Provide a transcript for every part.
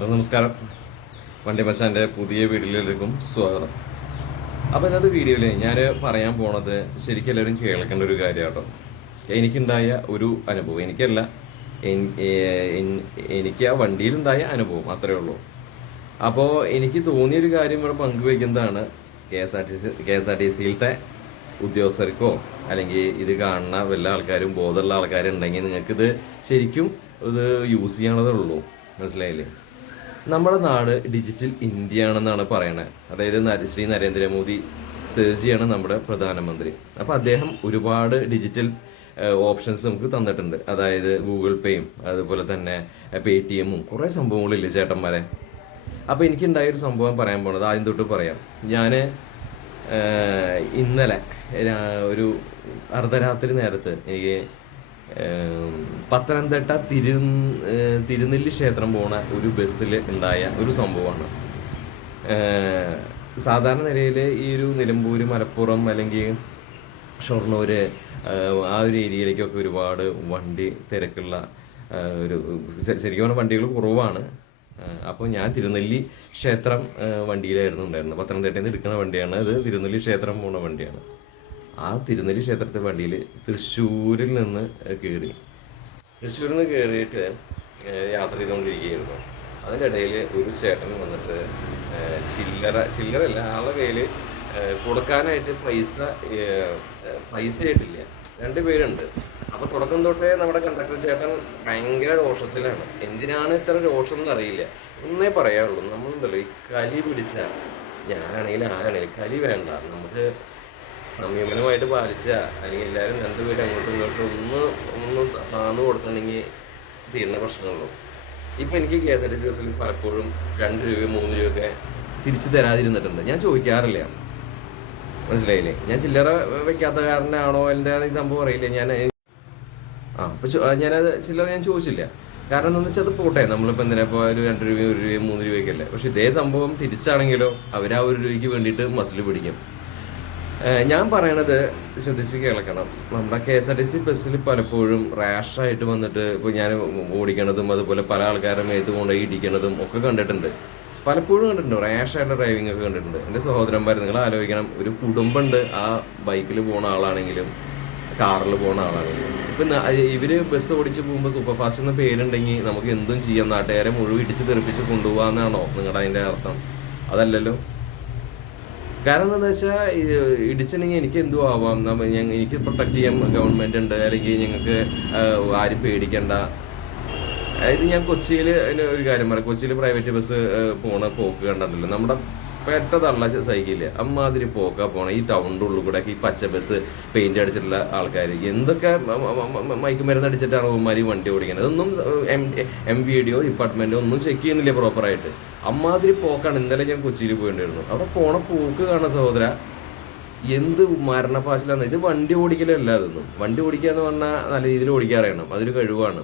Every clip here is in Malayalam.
നമസ്കാരം. വണ്ടി മച്ചാന്റെ പുതിയ വീഡിയോയിലേക്കും സ്വാഗതം. അപ്പോൾ ഇന്നത്തെ വീഡിയോയിൽ ഞാൻ പറയാൻ പോണത് ശരിക്കും എല്ലാവരും കേൾക്കേണ്ട ഒരു കാര്യം കേട്ടോ എനിക്കുണ്ടായ ഒരു അനുഭവം. എനിക്കല്ല എനിക്ക് ആ വണ്ടിയിലുണ്ടായ അനുഭവം അത്രേ ഉള്ളൂ. അപ്പോൾ എനിക്ക് തോന്നിയൊരു കാര്യം ഇവിടെ പങ്കുവയ്ക്കുന്നതാണ് K S R T C K S R T സിയിലത്തെ ഉദ്യോഗസ്ഥർക്കോ അല്ലെങ്കിൽ ഇത് കാണുന്ന വല്ല ആൾക്കാരും ബോധമുള്ള ആൾക്കാരുണ്ടെങ്കിൽ നിങ്ങൾക്കിത് ശരിക്കും ഇത് യൂസ് ചെയ്യണതേ ഉള്ളൂ. മനസ്സിലായില്ലേ? നമ്മുടെ നാട് ഡിജിറ്റൽ ഇന്ത്യ ആണെന്നാണ് പറയണത് അതായത് ശ്രീ നരേന്ദ്രമോദി സെർജിയാണ് നമ്മുടെ പ്രധാനമന്ത്രി. അപ്പോൾ അദ്ദേഹം ഒരുപാട് ഡിജിറ്റൽ ഓപ്ഷൻസ് നമുക്ക് തന്നിട്ടുണ്ട്. അതായത് ഗൂഗിൾ പേയും അതുപോലെ തന്നെ പേ ടി എമ്മും കുറേ സംഭവങ്ങളില്ലേ ചേട്ടന്മാരെ? അപ്പോൾ എനിക്കുണ്ടായൊരു സംഭവം പറയാൻ പോണത് ആദ്യം തൊട്ട് പറയാം. ഞാൻ ഇന്നലെ ഒരു അർദ്ധരാത്രി നേരത്ത് എനിക്ക് പത്തനംതിട്ട തിരു തിരുനെല്ലി ക്ഷേത്രം പോണ ഒരു ബസ്സിൽ ഉണ്ടായ ഒരു സംഭവമാണ് സാധാരണ നിലയിൽ ഈ ഒരു നിലമ്പൂർ മലപ്പുറം അല്ലെങ്കിൽ ഷൊർണൂര് ആ ഒരു ഏരിയയിലേക്കൊക്കെ ഒരുപാട് വണ്ടി തിരക്കുള്ള ഒരു ശരിക്കും പറഞ്ഞാൽ വണ്ടികൾ കുറവാണ്. അപ്പോൾ ഞാൻ തിരുനെല്ലി ക്ഷേത്രം വണ്ടിയിലായിരുന്നു ഉണ്ടായിരുന്നത്. പത്തനംതിട്ടയിൽ നിന്ന് എടുക്കുന്ന വണ്ടിയാണ്. അത് തിരുനെല്ലി ക്ഷേത്രം പോകുന്ന വണ്ടിയാണ്. ആ തിരുനെല്ലി ക്ഷേത്രത്തെ വണ്ടിയിൽ തൃശ്ശൂരിൽ നിന്ന് കയറി തൃശ്ശൂരിൽ നിന്ന് കയറിയിട്ട് യാത്ര ചെയ്തുകൊണ്ടിരിക്കുകയായിരുന്നു. അതിനിടയിൽ ഒരു ചേട്ടൻ വന്നിട്ട് ചില്ലറ ചില്ലറല്ല ആളുടെ കയ്യിൽ കൊടുക്കാനായിട്ട് പൈസ പൈസ ആയിട്ടില്ല. രണ്ട് പേരുണ്ട്. അപ്പോൾ തുടക്കം തൊട്ടേ നമ്മുടെ കണ്ടക്ടർ ചേട്ടൻ ഭയങ്കര രോഷത്തിലാണ്. എന്തിനാണ് ഇത്ര രോഷം എന്നറിയില്ല ഒന്നേ പറയാറുള്ളൂ നമ്മളുണ്ടല്ലോ ഈ കലി പിടിച്ച ഞാനാണെങ്കിൽ ആരാണെങ്കിലും കലി വേണ്ട. നമുക്ക് സംയമനമായിട്ട് പാലിച്ച. അല്ലെങ്കിൽ എല്ലാവരും രണ്ടുപേരും അങ്ങോട്ടും ഇങ്ങോട്ടും ഒന്ന് ഒന്ന് താന്നു കൊടുത്തിട്ടുണ്ടെങ്കിൽ തീരുന്ന പ്രശ്നമുള്ളൂ. ഇപ്പം എനിക്ക് K S R T C ബസ്സിൽ പലപ്പോഴും രണ്ട് രൂപയോ മൂന്ന് രൂപയൊക്കെ തിരിച്ചു തരാതിരുന്നിട്ടുണ്ട്. ഞാൻ ചോദിക്കാറില്ല. മനസ്സിലായില്ലേ? ഞാൻ ചില്ലറ വെക്കാത്ത കാരണമാണോ എന്റെ ഈ സംഭവം അറിയില്ല? ഞാൻ ആ അപ്പോൾ ഞാനത് ചില്ലറ ഞാൻ ചോദിച്ചില്ല. കാരണം എന്താണെന്ന് വെച്ചാൽ അത് പോട്ടെ. നമ്മളിപ്പോൾ എന്തിനാ ഇപ്പോൾ ഒരു രണ്ട് രൂപയും ഒരു രൂപയും മൂന്ന് രൂപയൊക്കെ അല്ലേ? പക്ഷേ ഇതേ സംഭവം തിരിച്ചാണെങ്കിലോ അവർ ആ ഒരു രൂപയ്ക്ക് വേണ്ടിയിട്ട് മസിൽ പിടിക്കും. ഞാൻ പറയണത് ശ്രദ്ധിച്ച് കേൾക്കണം. നമ്മുടെ K S R T C ബസ്സിൽ പലപ്പോഴും റാഷായിട്ട് വന്നിട്ട് ഇപ്പോൾ ഞാൻ ഓടിക്കണതും അതുപോലെ പല ആൾക്കാരെ മേത്ത് കൊണ്ടുപോയി ഇടിക്കണതും ഒക്കെ കണ്ടിട്ടുണ്ട്. പലപ്പോഴും കണ്ടിട്ടുണ്ട്. റാഷായിട്ട് ഡ്രൈവിംഗ് ഒക്കെ കണ്ടിട്ടുണ്ട്. എന്റെ സഹോദരന്മാർ നിങ്ങൾ ആലോചിക്കണം. ഒരു കുടുംബമുണ്ട്. ആ ബൈക്കിൽ പോണ ആളാണെങ്കിലും കാറിൽ പോണ ആളാണെങ്കിലും. ഇപ്പം ഇവർ ബസ് ഓടിച്ച് പോകുമ്പോൾ സൂപ്പർ ഫാസ്റ്റ് എന്ന പേരുണ്ടെങ്കിൽ നമുക്ക് എന്തും ചെയ്യാം. നാട്ടുകാരെ മുഴുവൻ ഇടിച്ച് തെറിപ്പിച്ച് കൊണ്ടുപോകാമെന്നാണോ നിങ്ങളുടെ അതിന്റെ അർത്ഥം? അതല്ലല്ലോ. കാരണം എന്താ വെച്ചാൽ ഇടിച്ചിട്ടുണ്ടെങ്കിൽ എനിക്ക് എന്തോ ആവാം. എനിക്ക് പ്രൊട്ടക്ട് ചെയ്യാൻ ഗവൺമെന്റ് ഉണ്ട്. അല്ലെങ്കിൽ ഞങ്ങൾക്ക് ആരും പേടിക്കണ്ട. അതായത് ഞാൻ കൊച്ചിയിൽ ഒരു കാര്യം പറയാം കൊച്ചിയിൽ പ്രൈവറ്റ് ബസ് പോണ പോക്ക് കണ്ടിട്ടില്ല? നമ്മുടെ പെട്ട തള്ള സഹിക്കില്ല അമ്മാതിരി പോക്കാ പോണേ. ഈ ടൗണിന്റെ ഉള്ളിൽ കൂടെ ഈ പച്ച ബസ് പെയിന്റ് അടിച്ചിട്ടുള്ള ആൾക്കാർ എന്തൊക്കെ മയക്കുമരുന്ന് അടിച്ചിട്ടാണ് അവന്മാർ വണ്ടി ഓടിക്കുന്നത് ഇതൊന്നും എം എം വി ഡിയോ ഡിപ്പാർട്ട്മെന്റോ ഒന്നും ചെക്ക് ചെയ്യുന്നില്ല പ്രോപ്പറായിട്ട് അമ്മാതിരി പോക്കാണ് ഇന്നലെ ഞാൻ കൊച്ചിയിൽ പോയിട്ടുണ്ടായിരുന്നു അവിടെ പോണ പോക്ക് കാണാൻ സഹോദര. എന്ത് മരണപ്പാച്ചിലാന്ന്. ഇത് വണ്ടി ഓടിക്കലല്ല അതൊന്നും. വണ്ടി ഓടിക്കുക എന്ന് പറഞ്ഞാൽ നല്ല രീതിയിൽ ഓടിക്കാറിയണം അതൊരു കഴിവാണ്.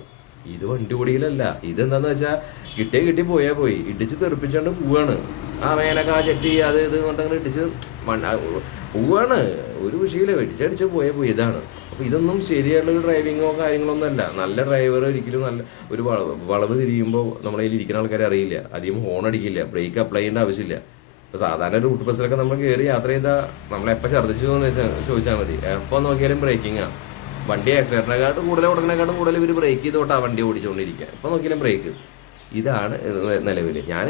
ഇത് വണ്ടി ഓടിക്കലല്ല ഇതെന്താന്ന് വെച്ചാൽ കിട്ടിയ കിട്ടി പോയാ പോയി. ഇടിച്ച് തെറിപ്പിച്ചോണ്ട് പോവാണ്. ആ മേനൊക്കെ ആ ചെട്ടി അത് ഇത് കൊണ്ടങ്ങനെ ഇടിച്ച് പോവാണ്. ഒരു വിഷയമില്ല. ഇടിച്ചടിച്ച് പോയ പോയി. ഇതാണ്. അപ്പൊ ഇതൊന്നും ശരിയായിട്ടുള്ള ഡ്രൈവിങ്ങോ കാര്യങ്ങളോ ഒന്നും അല്ല. നല്ല ഡ്രൈവർ ഒരിക്കലും നല്ല ഒരു വളവ് തിരിയുമ്പോൾ നമ്മുടെ കയ്യിൽ ഇരിക്കുന്ന ആൾക്കാരെ അറിയില്ല. അധികം ഹോൺ അടിക്കില്ല. ബ്രേക്ക് അപ്ലൈ ചെയ്യേണ്ട ആവശ്യമില്ല. ഇപ്പൊ സാധാരണ റൂട്ട് ബസ്സിലൊക്കെ നമ്മൾ കയറി യാത്ര ചെയ്താൽ നമ്മളെപ്പോ ഛർദ്ദിച്ചു എന്ന് ചോദിച്ചാൽ മതി. എപ്പോൾ നോക്കിയാലും ബ്രേക്കിങ്ങാ വണ്ടി ആക്സിലേറ്ററിനെക്കാട്ട് കൂടുതൽ ഓടുന്നതിനെക്കാട്ടും കൂടുതൽ ഇവർ ബ്രേക്ക് ചെയ്തോട്ടാ വണ്ടി ഓടിച്ചുകൊണ്ടിരിക്കുക എപ്പോൾ നോക്കിയാലും ബ്രേക്ക് ഇതാണ് നിലവിൽ ഞാൻ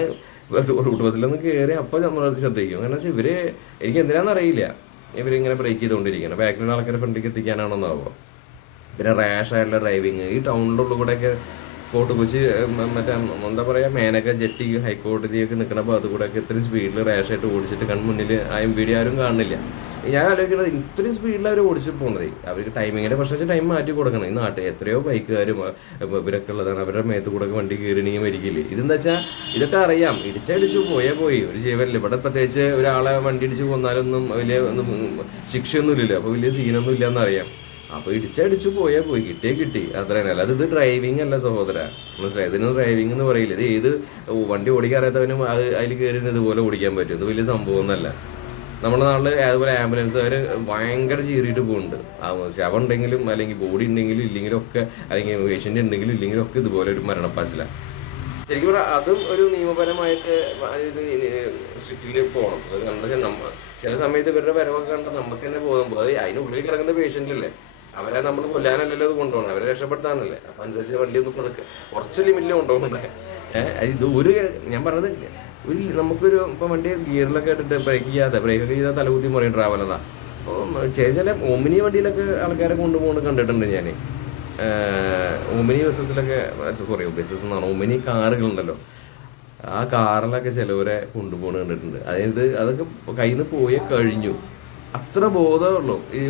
റൂട്ട് ബസ്സിലൊന്ന് കയറി അപ്പോൾ നമ്മൾ ശ്രദ്ധിക്കും. കാരണം വെച്ചാൽ ഇവർ എനിക്ക് എന്തിനാണെന്ന് അറിയില്ല. ഇവരിങ്ങനെ ബ്രേക്ക് ചെയ്തുകൊണ്ടിരിക്കണം ബാക്കിലുള്ള ആൾക്കാരെ ഫ്രണ്ടിലേക്ക് എത്തിക്കാനാണെന്നാവോ? പിന്നെ റാഷ് ആയിട്ടുള്ള ഡ്രൈവിങ് ഈ ടൗണിന്റെ ഉള്ളിൽ കൂടെയൊക്കെ ഫോർട്ട് കൊച്ചി മറ്റേ എന്താ പറയുക മേനക ജെട്ടി ഹൈക്കോടതിയൊക്കെ നിൽക്കുന്ന ഭാഗത്ത് കൂടെയൊക്കെ ഇത്രയും സ്പീഡിൽ റാഷായിട്ട് ഓടിച്ചിട്ട് കൺമുന്നിൽ ആ എം പി ഡി ആരും കാണുന്നില്ല. ഞാൻ ആലോചിക്കുന്നത് ഇത്രയും സ്പീഡിൽ അവർ ഓടിച്ചു പോകുന്നത്. അവർക്ക് ടൈമിങ്ങിന്റെ പ്രശ്നം ടൈം മാറ്റി കൊടുക്കണം. ഈ നാട്ടിൽ എത്രയോ ബൈക്കുകാരും ഇവരൊക്കെ ഉള്ളതാണ്. അവരുടെ മേത്ത് കൂടെ വണ്ടി കയറിണെങ്കിൽ മരിക്കില്ലേ? ഇതെന്താ വെച്ചാൽ ഇതൊക്കെ അറിയാം. ഇടിച്ചടിച്ചു പോയേ പോയി. ഒരു ജീവനില്ല. ഇവിടെ പ്രത്യേകിച്ച് ഒരാളെ വണ്ടി ഇടിച്ചു കൊന്നാലൊന്നും വലിയ ശിക്ഷയൊന്നും ഇല്ലല്ലോ അപ്പോൾ വലിയ സീനൊന്നും ഇല്ലാന്ന് അറിയാം അപ്പൊ ഇടിച്ചടിച്ചു പോയേ പോയി. കിട്ടിയേ കിട്ടി. അത്ര തന്നെ അല്ലാതെ ഇത് ഡ്രൈവിംഗ് അല്ല സഹോദര. മനസ്സിലായി? ഇതിന് ഡ്രൈവിംഗ് എന്ന് പറയില്ല? ഇത് ഏത് വണ്ടി ഓടിക്കാറിയാത്തവനും അത് അതിൽ കയറി ഇതുപോലെ ഓടിക്കാൻ പറ്റും. ഇത് വലിയ സംഭവം ഒന്നല്ല നമ്മുടെ നാട്ടിൽ അതുപോലെ ആംബുലൻസുകാർ ഭയങ്കര ചീറിയിട്ട് പോകുന്നുണ്ട് ശവം ഉണ്ടെങ്കിലും അല്ലെങ്കിൽ ബോഡി ഉണ്ടെങ്കിലും ഇല്ലെങ്കിലും ഒക്കെ അല്ലെങ്കിൽ പേഷ്യന്റ് ഉണ്ടെങ്കിലും ഇല്ലെങ്കിലും ഒക്കെ ഇതുപോലെ ഒരു മരണപ്പാച്ചിലാണ് ശരിക്കും പറഞ്ഞാൽ അതും ഒരു നിയമപരമായിട്ട് ഇത് സ്ട്രിക്റ്റിൽ പോകണം അത് കണ്ടാൽ നമ്മ ചില സമയത്ത് ഇവരുടെ വരവൊക്കെ കണ്ടാൽ നമുക്ക് തന്നെ പോകുമ്പോൾ പോകും അത് അതിനുള്ളിൽ കിടക്കുന്ന പേഷ്യന്റല്ലേ അവരെ നമ്മൾ കൊല്ലാനല്ലല്ലോ അത് കൊണ്ടുപോകണം. അവരെ രക്ഷപ്പെടുത്താനല്ലേ. അപ്പം അനുസരിച്ച് വണ്ടി ഒന്ന് കൊടുക്കുക കുറച്ച് ലിമിറ്റിൽ കൊണ്ടുപോകണ്ടേ. ഇത് ഒരു ഞാൻ പറഞ്ഞത് ഒരു നമുക്കൊരു ഇപ്പം വണ്ടി ഗിയറിലൊക്കെ ഇട്ടിട്ട് ബ്രേക്ക് ചെയ്യാതെ ബ്രേക്കൊക്കെ ചെയ്താൽ തലകുത്തി പറയും ട്രാവലറാണ് അപ്പോൾ ചില ചില ഓമിനി വണ്ടിയിലൊക്കെ ആൾക്കാരെ കൊണ്ടുപോകുന്നത് കണ്ടിട്ടുണ്ട് ഞാൻ ഓമിനി ബസ്സസിലൊക്കെ സോറി ബസ്സസ് എന്നാണ് ഓമിനി കാറുകളുണ്ടല്ലോ. ആ കാറിലൊക്കെ ചിലവരെ കൊണ്ടുപോകുന്നത് കണ്ടിട്ടുണ്ട്. അതായത് അതൊക്കെ കയ്യിൽ നിന്ന് പോയേ കഴിഞ്ഞു. അത്ര ബോധമുള്ളൂ ഈ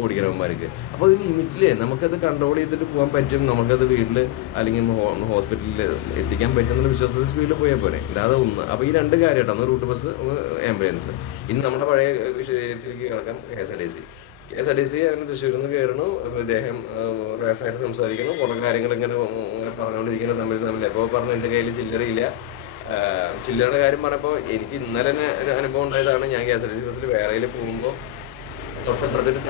ഓടിക്കണവന്മാർക്ക് അപ്പോൾ ഒരു ലിമിറ്റിൽ നമുക്കത് കൺട്രോൾ ചെയ്തിട്ട് പോകാൻ പറ്റും നമുക്കത് വീട്ടിൽ അല്ലെങ്കിൽ ഹോസ്പിറ്റലിൽ എത്തിക്കാൻ പറ്റുന്ന വിശ്വാസത്തിൽ സ്പീഡിൽ പോയാൽ പോരെ. ഇല്ലാതെ ഒന്ന് അപ്പോൾ ഈ രണ്ട് കാര്യമായിട്ടാണ് ഒന്ന് റൂട്ട് ബസ് ഒന്ന് ആംബുലൻസ് ഇനി നമ്മുടെ പഴയ വിഷയത്തിലേക്ക് കിടക്കാം K S R T C K S R T C അങ്ങനെ തൃശ്ശൂരിൽ നിന്ന് കയറണു അപ്പോൾ ഇദ്ദേഹം റേഷനായിട്ട് സംസാരിക്കുന്നു കുറേ കാര്യങ്ങൾ ഇങ്ങനെ ഇങ്ങനെ പറഞ്ഞുകൊണ്ടിരിക്കുന്നു തമ്മിൽ തമ്മിൽ. അപ്പോൾ പറഞ്ഞു എന്റെ കയ്യിൽ ചില്ലറയില്ല ചില്ലറയുടെ കാര്യം പറഞ്ഞപ്പോൾ എനിക്ക് ഇന്നലെ തന്നെ ഒരു അനുഭവം ഉണ്ടായതാണ്. ഞാൻ K S R T C ബസ്സിൽ വേറെയിൽ പോകുമ്പോൾ തൊട്ടപ്പുറത്തൊരു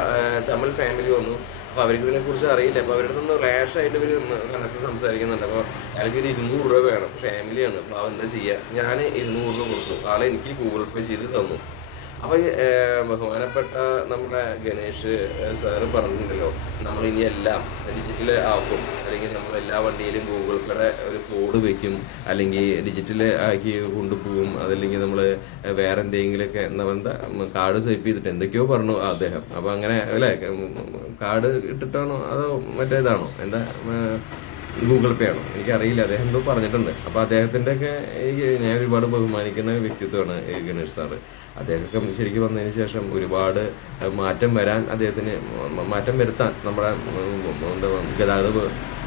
തമിഴ് ഫാമിലി വന്നു. അപ്പോൾ അവർക്ക് ഇതിനെക്കുറിച്ച് അറിയില്ല. അപ്പോൾ അവരുടെ നിന്ന് റാഷായിട്ട് ഇവർ കണക്ട് സംസാരിക്കുന്നുണ്ട്. അപ്പോൾ അയാൾക്ക് ഒരു ഇരുന്നൂറ് രൂപ വേണം. ഫാമിലിയാണ് അപ്പോൾ എന്താ ചെയ്യുക ഞാൻ ഇരുന്നൂറ് രൂപ കൊടുത്തു. ആളെ എനിക്ക് ഗൂഗിൾ പേ ചെയ്ത് തന്നു. അപ്പോൾ ബഹുമാനപ്പെട്ട നമ്മുടെ ഗണേഷ് സാറ് പറഞ്ഞിട്ടുണ്ടല്ലോ നമ്മൾ ഇനി എല്ലാം ഡിജിറ്റൽ ആക്കും. അല്ലെങ്കിൽ നമ്മൾ എല്ലാ വണ്ടിയിലും ഗൂഗിൾ പേയുടെ ഒരു കോഡ് വെക്കും. അല്ലെങ്കിൽ ഡിജിറ്റൽ ആക്കി കൊണ്ടുപോകും. അതല്ലെങ്കിൽ നമ്മൾ വേറെ എന്തെങ്കിലുമൊക്കെ എന്താ എന്താ കാർഡ് സ്വൈപ്പ് ചെയ്തിട്ട് എന്തൊക്കെയോ പറഞ്ഞു അദ്ദേഹം. അപ്പോൾ അങ്ങനെ അല്ലേ? കാർഡ് ഇട്ടിട്ടാണോ? അതോ മറ്റേതാണോ എന്താ ഗൂഗിൾ പേ ആണോ? എനിക്കറിയില്ല. അദ്ദേഹം എന്തോ പറഞ്ഞിട്ടുണ്ട്. അപ്പോൾ അദ്ദേഹത്തിന്റെയൊക്കെ ഞാൻ ഒരുപാട് ബഹുമാനിക്കുന്ന വ്യക്തിത്വമാണ് ഗണേഷ് സാറ്. അദ്ദേഹമൊക്കെ ശരിക്കും വന്നതിന് ശേഷം ഒരുപാട് മാറ്റം വരാൻ അദ്ദേഹത്തിന് മാറ്റം വരുത്താൻ നമ്മുടെ എന്താ ഗതാഗത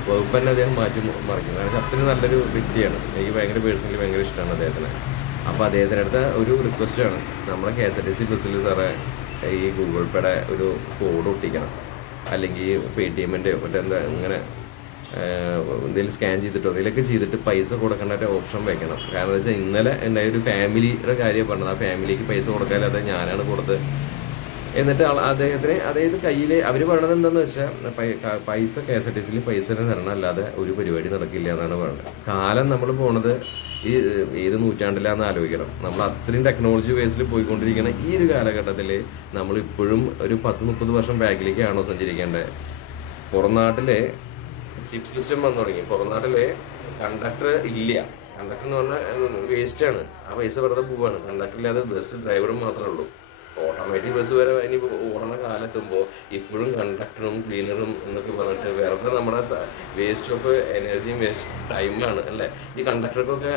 വകുപ്പ് തന്നെ അദ്ദേഹം മാറ്റി മറിക്കും കാരണം അത്രയും നല്ലൊരു വ്യക്തിയാണ്. എനിക്ക് ഭയങ്കര പേഴ്സണലി ഭയങ്കര ഇഷ്ടമാണ് അദ്ദേഹത്തിന്. അപ്പോൾ അദ്ദേഹത്തിന്റെ അടുത്ത ഒരു റിക്വസ്റ്റാണ് നമ്മുടെ K S R T C ബസ്സിൽ സാറേ ഈ ഗൂഗിൾ പേയുടെ ഒരു കോഡ് ഒട്ടിക്കണം. അല്ലെങ്കിൽ പേ ടി എമ്മിന്റെ മറ്റെന്താ ഇങ്ങനെ എന്തെങ്കിലും സ്കാൻ ചെയ്തിട്ടോ എന്തെങ്കിലുമൊക്കെ ചെയ്തിട്ട് പൈസ കൊടുക്കേണ്ട ഒരു ഓപ്ഷൻ വെക്കണം. കാരണം എന്താ വെച്ചാൽ ഇന്നലെ എന്റെ ഒരു ഫാമിലിയുടെ കാര്യം പറഞ്ഞത്. ആ ഫാമിലിക്ക് പൈസ കൊടുക്കാതെ ഞാനാണ് കൊടുത്തത്. എന്നിട്ട് അദ്ദേഹത്തിന് അതായത് കയ്യിൽ അവർ പറയണത് എന്താണെന്ന് വെച്ചാൽ പൈസ കെ എസ് ആർ ടി സിയിൽ പൈസ തരണം. അല്ലാതെ ഒരു പരിപാടി നടക്കില്ല എന്നാണ് പറയുന്നത് കാലം നമ്മൾ പോണത് ഈ ഏത് നൂറ്റാണ്ടിലാന്ന് ആലോചിക്കണം. നമ്മൾ അത്രയും ടെക്നോളജി ബേസിൽ പോയിക്കൊണ്ടിരിക്കുന്ന ഈ ഒരു കാലഘട്ടത്തിൽ നമ്മൾ ഇപ്പോഴും ഒരു പത്ത് മുപ്പത് വർഷം ബാക്കിലേക്കാണോ സഞ്ചരിക്കേണ്ടത്? പുറം നാട്ടിലെ ചിപ്പ് സിസ്റ്റം വന്നു തുടങ്ങി. പുറം കണ്ടക്ടർ ഇല്ല. കണ്ടക്ടർ എന്ന് പറഞ്ഞാൽ വേസ്റ്റ് ആണ്. ആ പൈസ വെറുതെ പോവാണ്. കണ്ടക്ടർ ഇല്ലാതെ ബസ് ഡ്രൈവറും മാത്രമേ ഉള്ളൂ. ഓട്ടോമാറ്റിക് ബസ് വരെ ഇനി ഓടണ കാലത്തുമ്പോൾ ഇപ്പോഴും കണ്ടക്ടറും ക്ലീനറും എന്നൊക്കെ പറഞ്ഞിട്ട് വെറുതെ നമ്മുടെ വേസ്റ്റ് ഓഫ് എനർജിയും വേസ്റ്റ് ടൈമാണ് അല്ലേ? ഈ കണ്ടക്ടർക്കൊക്കെ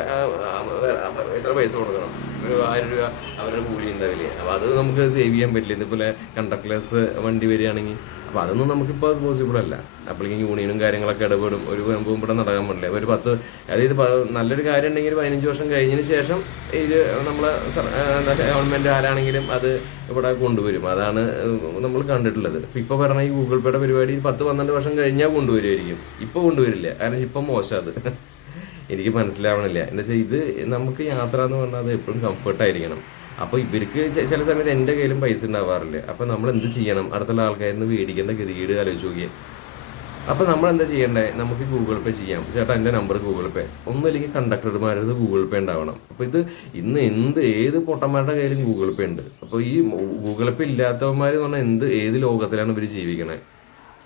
എത്ര പൈസ കൊടുക്കണം? ഒരു ആയിരം രൂപ അവരുടെ കൂലി ഉണ്ടാവില്ലേ? അപ്പോൾ അത് നമുക്ക് സേവ് ചെയ്യാൻ പറ്റില്ല? ഇതുപോലെ കണ്ടക്ടേഴ്സ് വണ്ടി വരികയാണെങ്കിൽ. അപ്പോൾ അതൊന്നും നമുക്കിപ്പോൾ പോസിബിൾ അല്ല. അപ്പോഴേക്കും യൂണിയനും കാര്യങ്ങളൊക്കെ ഇടപെടും. ഒരു വെമ്പും ഇവിടെ നടക്കാൻ പറ്റില്ല. ഒരു പത്ത് അതായത് നല്ലൊരു കാര്യം ഉണ്ടെങ്കിൽ പതിനഞ്ച് വർഷം കഴിഞ്ഞതിന് ശേഷം ഇത് നമ്മളെ ഗവൺമെന്റ് ആരാണെങ്കിലും അത് ഇവിടെ കൊണ്ടുവരും. അതാണ് നമ്മൾ കണ്ടിട്ടുള്ളത്. ഇപ്പം ഇപ്പോൾ പറഞ്ഞ ഈ ഗൂഗിൾ പേയുടെ പരിപാടി പത്ത് പന്ത്രണ്ട് വർഷം കഴിഞ്ഞാൽ കൊണ്ടുവരുമായിരിക്കും ഇപ്പോൾ കൊണ്ടുവരില്ല. കാരണം ഇപ്പം മോശം അത്. എനിക്ക് മനസ്സിലാവണില്ല. എന്താ വെച്ചാൽ ഇത് നമുക്ക് യാത്ര എന്ന് പറഞ്ഞാൽ അത് എപ്പോഴും കംഫർട്ടായിരിക്കണം അപ്പോൾ ഇവർക്ക് ചില സമയത്ത് എന്റെ കയ്യിലും പൈസ ഉണ്ടാവാറില്ല? അപ്പോൾ നമ്മൾ എന്ത് ചെയ്യണം? അടുത്തുള്ള ആൾക്കാരിൽ നിന്ന് മേടിക്കേണ്ട ഗതികേട് ആലോചിച്ച് നോക്കിയേ. അപ്പോൾ നമ്മൾ എന്താ ചെയ്യേണ്ടത് നമുക്ക് ഗൂഗിൾ പേ ചെയ്യാം. ചേട്ടാ എന്റെ നമ്പർ ഗൂഗിൾ പേ. ഒന്നുമില്ലെങ്കിൽ കണ്ടക്ടർമാരുടെ ഗൂഗിൾ പേ ഉണ്ടാവണം. അപ്പോൾ ഇത് ഇന്ന് എന്ത് ഏത് പൊട്ടന്മാരുടെ കയ്യിലും ഗൂഗിൾ പേ ഉണ്ട്. അപ്പോൾ ഈ ഗൂഗിൾ പേ ഇല്ലാത്തവന്മാർ എന്ന് പറഞ്ഞാൽ എന്ത് ഏത് ലോകത്തിലാണ് ഇവർ ജീവിക്കണേ?